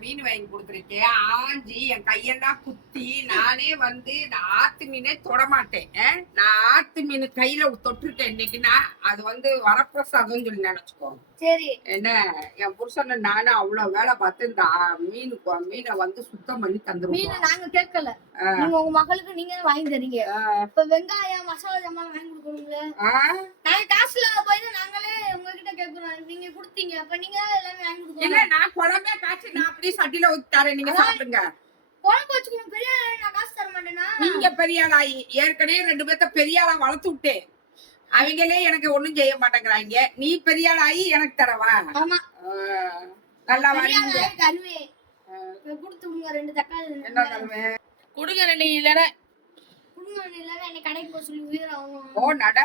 மீன் வாங்கி கொடுத்துருக்கேன். ஆஞ்சி என் கையெல்லாம் குத்தி நானே வந்து நான் ஆத்து மீனே தொட மாட்டேன் ஆ? நான் ஆத்து மீன் கையில தொட்டிருக்கேன் இன்னைக்குன்னா அது வந்து வரப்பிரசாதம் சொல்லி நினைச்சுக்கோ. சரி. என்ன? என் புருஷனை நானும் அவ்வளவு வேலை பார்த்து இந்த மீன் மீனை வந்து சுத்தம் பண்ணி மீன் தந்துருவோம் நாங்க கேட்கல. நீங்க உங்க மகளுக்கு நீங்க வாங்கி தரீங்க. இப்ப வெங்காயம் மசாலா ஜாமான் வாங்கி கொடுக்கணும்ல. நாங்க காசுல போய் நாங்களே உங்ககிட்ட கேக்குறோம். நீங்க கொடுத்தீங்க. அப்ப நீங்க எல்லாமே வாங்கி இல்ல கொடுக்கணும் நான் குழம்பே காய்ச்சி நான் அப்படியே சட்டியில ஊத்தி தரேன். நீங்க சாப்பிடுங்க. குழம்பு வச்சுக்கணும். பெரிய ஆளு, நான் காசு தர மாட்டேனா? நீங்க பெரிய ஆளாயி ஏற்கனவே ரெண்டு பேர்த்த பெரிய ஆளா வளர்த்து விட்டேன். அவங்களே எனக்கு ஒண்ணும் செய்ய மாட்டேங்கிறாங்க. நீ பெரிய ஆளாயி எனக்கு தரவா? நல்லா பெரிய வரீங்க ஆளு கருவே இப்ப கொடுத்து விடுங்க ரெண்டு தக்காளி ரெண்டு என்ன வெங்காயம். தருவேன் கொடுங்க ரெண்டு இல்லைன்னா கொடுங்க இல்லைன்னா என்னை கடைக்கு போக சொல்லி உயிர் ஆகும் ஓ நட.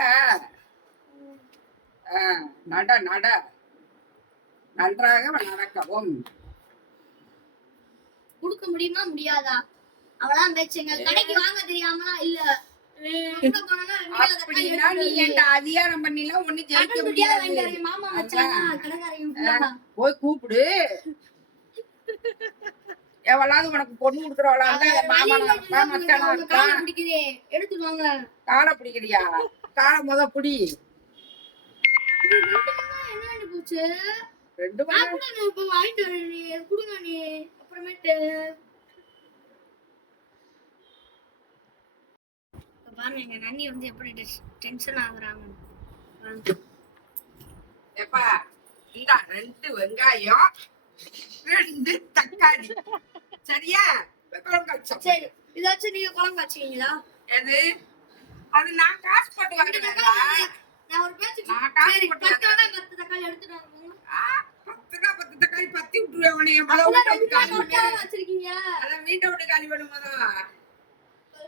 ஆ, நட நட. நன்றாக நடக்கவும். கொடுக்க முடியுமா? முடியாதா? அவளாம் பேச்சுங்க கடைக்கு வாங்க தெரியாமலாம் இல்ல. போய் கூப்பிடு. எவளாவது உனக்கு பொண்ணு கொடுக்குறவளா இருந்தா காலை பிடிக்கிறியா? காலை முத பிடி. ரெண்டு வாங்கிட்டு. கொடுங்க நீ. அப்புறமேட்டு. இப்ப பாருங்க நன்னி வந்து எப்படி டென்ஷன் ஆகுறாங்க. எப்பா இந்தா ரெண்டு வெங்காயம் ரெண்டு தக்காளி. சரியா. சரி இதாச்சும் நீங்க குழம்பு வச்சுக்கீங்களா? எது? அது நான் காசு போட்டு வாங்கினேன்டா நான் ஒரு பேச்சு நான் காசு போட்டு பத்து வெங்காயம் பத்து தக்காளி எடுத்துட்டு. ஆ, பத்துனா பத்து தக்காளி பத்தி விட்டுருவேன். ஒட்டாம வச்சிருக்கீங்க. அதான் வீட்டை விட்டு காலி பண்ணும்போதான்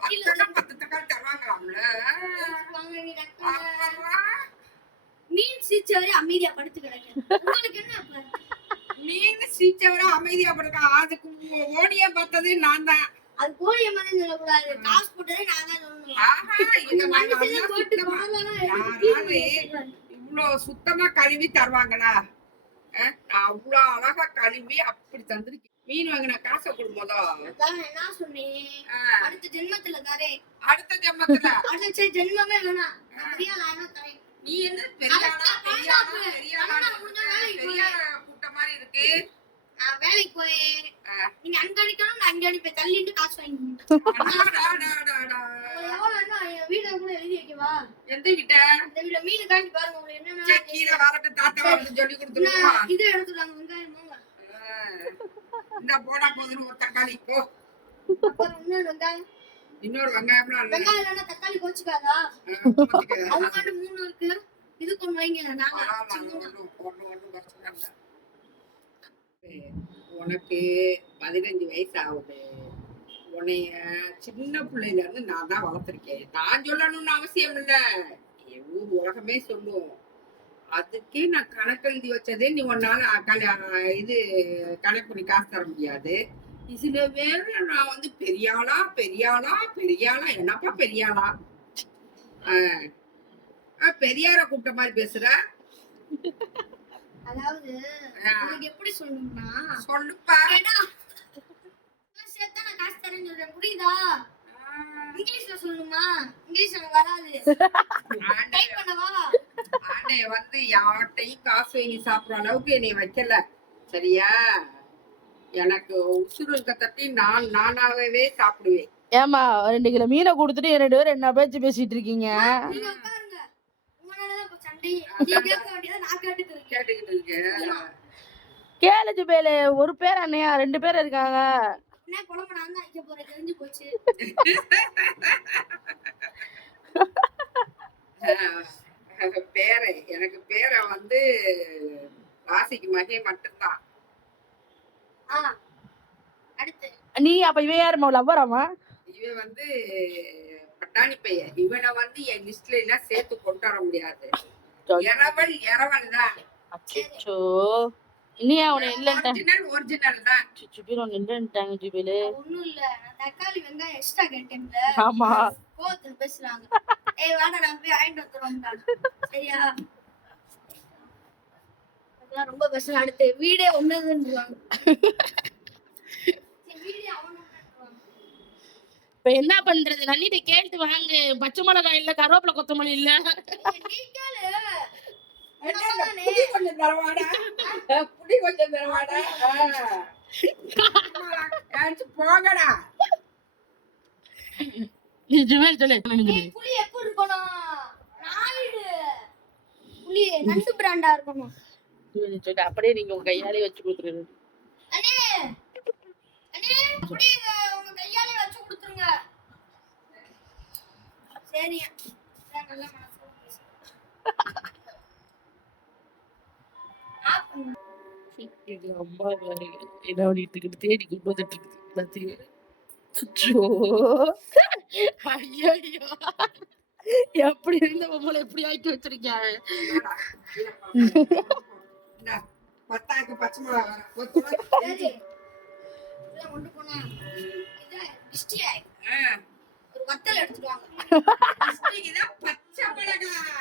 தக்காளி தருவாங்களாம்ல. மீன் சீச்ச வரை அமைதியா படுத்து கிடக்கு உங்களுக்கு என்ன மீன் அமைதியா படுக்க. அதுக்கு ஓடிய பார்த்தது நான் தான். அது கோழிய மாதிரி சொல்லக்கூடாது. காசு போட்டதே நான் தான் சொல்லணும். போட்டு சுத்தமா கழுவி தருவாங்களா? நான் அவ்வளோ அழகா கழுவி அப்படி தந்திருக்கேன். மீன் வாங்கின காசை கொடுமோதோ என்ன சொன்னேன்? அடுத்த ஜென்மத்துல தரேன் அடுத்த ஜம்மத்துல அடுத்த ஜென்மமே வேணாம். பெரிய தரேன்? நீ என்ன பெரிய பெரிய பெரிய கூட்ட மாதிரி இருக்கு. நான் வேலைக்கு போய். நீங்க அங்க அடிக்கணும் நான் அங்க அடிப்பேன். தள்ளிட்டு காசு வாங்கிக்கணும் வீட கூட எழுதி வைக்கவா? எந்த கிட்ட இந்த வீட மீன் காட்டி பாருங்க உங்களுக்கு சரி, கீழே தாத்தா சொல்லி கொடுத்துருவோமா. இது எடுத்துட்டாங்க வெங்காயம் போங்க இந்த போடா போதுன்னு ஒரு தக்காளி போ. அப்புறம் இன்னொரு வெங்காயம். இன்னொரு வெங்காயம்லாம் இல்ல. வெங்காயம் இல்லைன்னா தக்காளி கோச்சுக்காதா. அவங்க மட்டும் மூணு இருக்கு. இது கொண்டு வைங்க நாங்க அது. உனக்கு பதினஞ்சு வயசு ஆகுது. உன்னைய சின்ன பிள்ளையில இருந்து நான் தான் வளர்த்துருக்கேன். நான் சொல்லணும்னு அவசியம் இல்ல. ஊர் உலகமே சொல்லுவோம் அதுக்கே நான் கணக்கு எழுதி வச்சதே நீ கல்யாணம் இது கணக்கு பண்ணி காசு தர முடியாது. இதுல வேற நான் வந்து பெரியாளா பெரியாளா பெரியாளா என்னப்பா பெரியாளா? பெரியார கூப்பிட்ட மாதிரி பேசுற? அதாவது எப்படி சொல்லணும்னா சொல்லுப்பா. காசு தரேன்னு சொல்றேன். புரியுதா? இங்கிலீஷ்ல சொல்லணுமா? இங்கிலீஷ் வராது. டைப் பண்ணவா? ஆண்டே வந்து யார்கிட்டையும் காசு வாங்கி சாப்பிடுற அளவுக்கு என்னை வைக்கல. சரியா? எனக்கு உசுறு இருக்க தட்டி நான் நானாகவே சாப்பிடுவேன். ஏமா ரெண்டு கிலோ மீனை கொடுத்துட்டு ரெண்டு பேரும் என்ன பேச்சு பேசிட்டு இருக்கீங்க? நீங்க உட்காருங்க. உங்களாலதான் இப்ப சண்டையே நீ கேட்க வேண்டியதை நான் கேட்டுட்டு இருக்கேன் கேட்டுக்கிட்டு இருக்கேன். கேளு ஜுபேலு ஒரு பேர் அண்ணையா ரெண்டு பேர் இருக்காங்க. என்ன போச்சு. பேரை எனக்கு பேரை வந்து ராசிக்கு மகே மட்டும்தான். ஆ அடுத்து. நீ அப்ப இவன் யாருமா லவ்வராமா இவன் வந்து பட்டாணி பையன். இவனை வந்து என் லிஸ்ட்ல எல்லாம் சேர்த்து கொண்டு வர முடியாது. இரவல் இரவல் தான் அச்சோ இனி அவனை இல்லன்ட்ட. ஒரிஜினல் தான். ஜுபேல் அவன் இல்லன்ட்டாங்க ஜுபேலு? ஒண்ணும் இல்ல. நான் தக்காளி வெங்காயம் எக்ஸ்ட்ரா கேட்டேன்ல. ஆமா. கோவத்துல பேசுறாங்க. ஏய் வாடா நான் போய் வாங்கிட்டு வந்துடுறோம்டா. சரியா? அதெல்லாம் ரொம்ப பேசுறேன் அடுத்து வீடே ஒண்ணுதுன்றாங்க. இப்ப என்ன பண்றது? நன்னிட்ட கேட்டு வாங்கு. பச்சை மிளகாய் இல்ல கருவேப்பிலை கொத்தமல்லி இல்ல. கொஞ்சம் தரவாடா? கொஞ்சம் போகடா நீ ஜுவேல் சொல்லு. புளி எப்ப இருக்கணும்? நாயுடு. புளி நண்டு பிராண்டா இருக்கணும். அப்படியே நீங்க உங்க கையாலே வச்சு கொடுத்துருங்க. அண்ணே. அண்ணே புளி அஹ், உங்க கையாலே வச்சு கொடுத்துருங்க. சரி அதான் நல்ல மனசோட பேசுறேன். ஆஃப் பண்ணு. எங்க அம்மா என்ன பண்ணிட்டு தேடி கொண்டு வந்துட்டு இருக்குது. எல்லாத்தையும் அச்சோ ஐயோ எப்படி இருந்த பொம்மலை எப்படி ஆக்கி வச்சிருக்காங்க பச்சை மிளகா.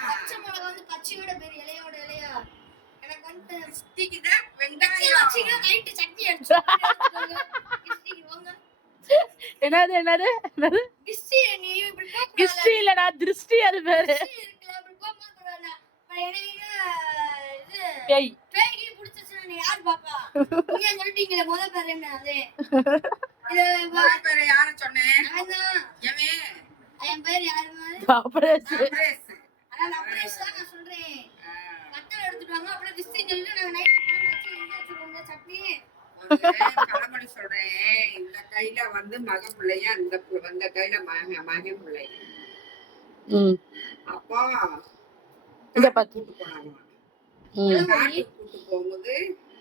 பச்சை மிளகா வந்து பச்சையோட பேர் இலையோட இலையா? எனக்கு வந்து பச்சை வெங்காயம். நைட்டு சட்னி என்னது என்னது என்னது? டிஸ்டி நீ. கிஸ்டி இல்லடா திருஷ்டி அது பேரு பேய் பேய். கீய் பிடிச்சிச்சுன்னா நீ யார் பாப்பா? நீங்க சொல்லிட்டீங்களே, முத பேர் என்ன அது? பேரை யார சொன்னேன்? என் பேர். அதான் அப்ரேஷ் தான் நான் சொல்றேன். ஆ, வத்தல் எடுத்துட்டு வாங்க, அப்புறம் திஸ்தின்னு சொல்லிட்டு நாங்க night குழம்பு வச்சு இங்க வச்சிருக்கோம்ல, சட்னி. பழமொழி சொல்றேன் இந்த கையில வந்து மக பிள்ளையா இந்த இந்த கையில மக மகன் பிள்ளை. ம். அப்போ இத பாத்து கூட்டு போனாங்க. கூட்டு போகும்போது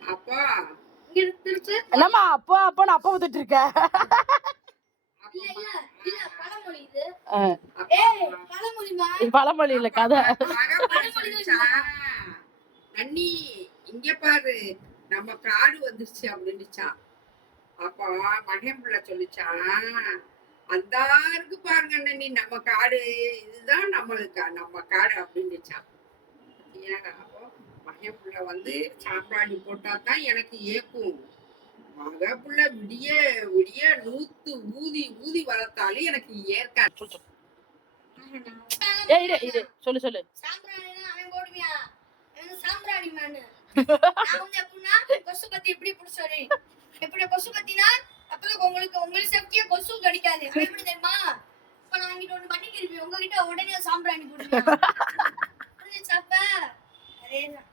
அப்போ. என்னம்மா அப்பா அப்பா அப்பா வந்துட்டு இருக்க அப்போ இல்ல, இல்ல, இல்ல, பழமொழி இல்ல கதை. மக அண்ணி இங்க பாரு நம்ம காடு வந்துருச்சு அப்படின்னுச்சான் அப்போ மகன் பிள்ளை சொல்லிச்சான் அந்த இருக்கு பாருங்க அண்ணி நம்ம காடு இதுதான் நம்மளுக்கு நம்ம காடு அப்படின்னுச்சான் ஏன் அப்போ மகன் பிள்ளை வந்து சாம்பிராணி போட்டா தான் எனக்கு ஏக்கும். மக பிள்ளை விடிய விடிய நூத்து ஊதி ஊதி வளர்த்தாலும் எனக்கு ஏற்காது. ஏய் இரு இரு சொல்லு சொல்லு சாம்பிராணினா அவன் போடுவியான். அவன் வந்து சாம்பிராணி மேனு. நான் வந்து எப்படின்னா, கொசு பத்தி எப்படி பிடிச்சாரு எப்படி கொசு பத்தினா, அப்பதான் உங்களுக்கு உங்களுக்கு சேஃப்டியா கொசு கடிக்காது. எப்படி தெரியுமா? இப்ப நான் இங்கிட்ட ஒண்ணு பண்ணிக்கிருப்பேன் உங்ககிட்ட உடனே சாம்பிராணி போடுவேன் புரிஞ்சுச்சா அதேதான்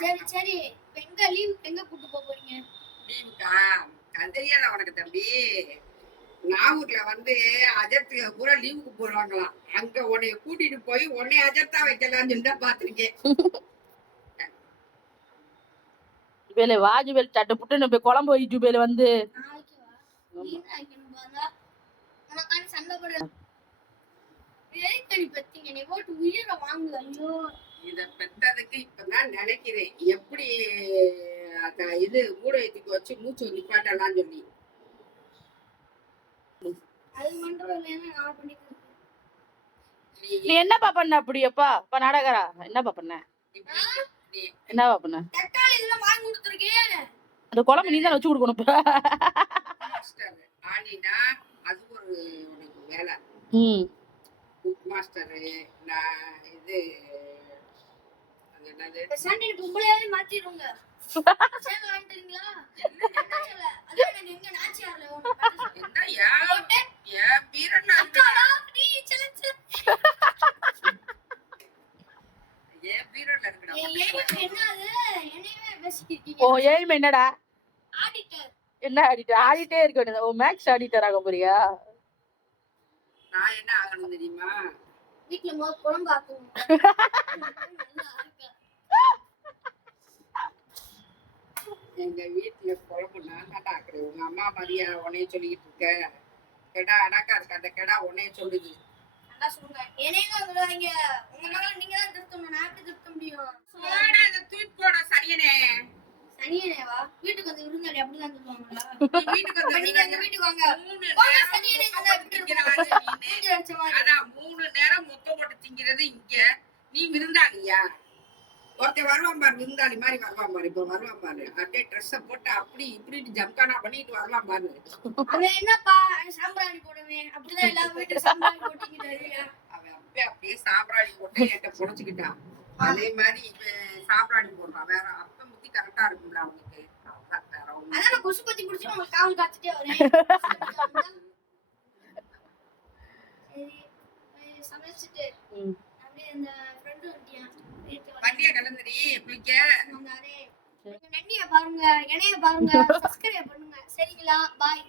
சரி சரி. எங்க லீவ் எங்க கூட்டு போறீங்க? லீவுக்கா அது தெரியாத உனக்கு தம்பி. நாகூர்ல வந்து அஜத்துக்கு பூரா லீவுக்கு போறாங்களாம் அங்க உன்னைய கூட்டிட்டு போய் உன்னை அஜத்தா வைக்கலாம்னு சொல்லி தான் பாத்திருக்கேன் ஜுபேல வா ஜுபேல் சட்டை புட்டு போய் குழம்பு வை ஜுபேல வந்து. இத பெத்ததுக்கு இப்பதான் நினைக்கிறேன். எப்படி இது மூடையத்துக்கு வச்சு மூச்சு நிப்பாட்டலாம் சொல்லி அது பண்றது இல்லைன்னா நான் பண்ணி கொடுப்பேன் நீ என்னப்பா பண்ண அப்படி அப்பா? அப்பா நாடகரா? என்னப்பா பண்ண? என்னப்பா பண்ண? அந்த குழம்பு நீ தான் வச்சு கொடுக்கணும் இப்ப. அது ஒரு உனக்கு வேலை. ம். குக் மாஸ்டரு நான் இது ஓ. எய்ம் என்னடா? ஆடிட்டர். என்ன ஆடிட்டர் ஆடிட்டே இருக்க வேண்டியது ஓ மேக்ஸ் ஆடிட்டர் ஆக போறியா? நான் என்ன ஆகணும் தெரியுமா? வீட்டுல மொத குழம்பு ஆக்குவோம். நல்லா இருக்கு. எங்க வீட்டுல குழம்பு நான் தான் ஆக்குறேன் உங்க அம்மா மாதிரியா உன்னைய சொல்லிக்கிட்டு இருக்க கெடா அடக்கா இருக்கு அந்த கெடா உன்னைய சொல்லுது நல்லா சொல்லுங்க. என்னையும் சொல்லுவாங்க. உங்க மகளை நீங்க தான் திருத்தணும். நான் எப்படி திருத்த முடியும்? போடா, இந்த தூக்கி போட சரியனே சனியனேவா? வீட்டுக்கு வந்து விருந்தாளி அப்படிதான் சொல்லுவாங்களா? நீ வீட்டுக்கு வந்து நீங்க எங்க வீட்டுக்கு வாங்க. நேரம் சனியனே. அதான் மூணு நேரம் முத்தம் போட்டு திங்கிறது இங்க நீ விருந்தாளியா ஒருத்தன் வருவான் பாரு விருந்தாளி மாதிரி வருவான் பாரு இப்ப வருவான் பாரு. அப்படியே ட்ரெஸ்ஸ போட்டு அப்படி இப்படி ஜம்கானா பண்ணிட்டு வருவான் பாரு. அவன் என்னப்பா சாம்பிராணி போடுவேன் அப்படிதான் எல்லா வீட்டும் சாம்பிராணி போட்டுக்கிட்டாரு அவன் அப்படியே அப்படியே சாம்பிராணி போட்டு என்கிட்ட புடைச்சுக்கிட்டான். அதே மாதிரி இப்ப சாம்பிராணி போடுறான். வேற அப்ப முத்தி கரெக்டா இருக்கும்ல அவனுக்கு. அதான் கொசு பத்தி பிடிச்சி உங்களுக்கு காவல் காத்துட்டே வரேன். சமைச்சிட்டு. அப்படியே அந்த வண்டிய கலந்துடி குளிக்க. வந்தாரே. நன்னிய பாருங்க இணைய பாருங்க சப்ஸ்கிரைப் பண்ணுங்க. சரிங்களா? பாய்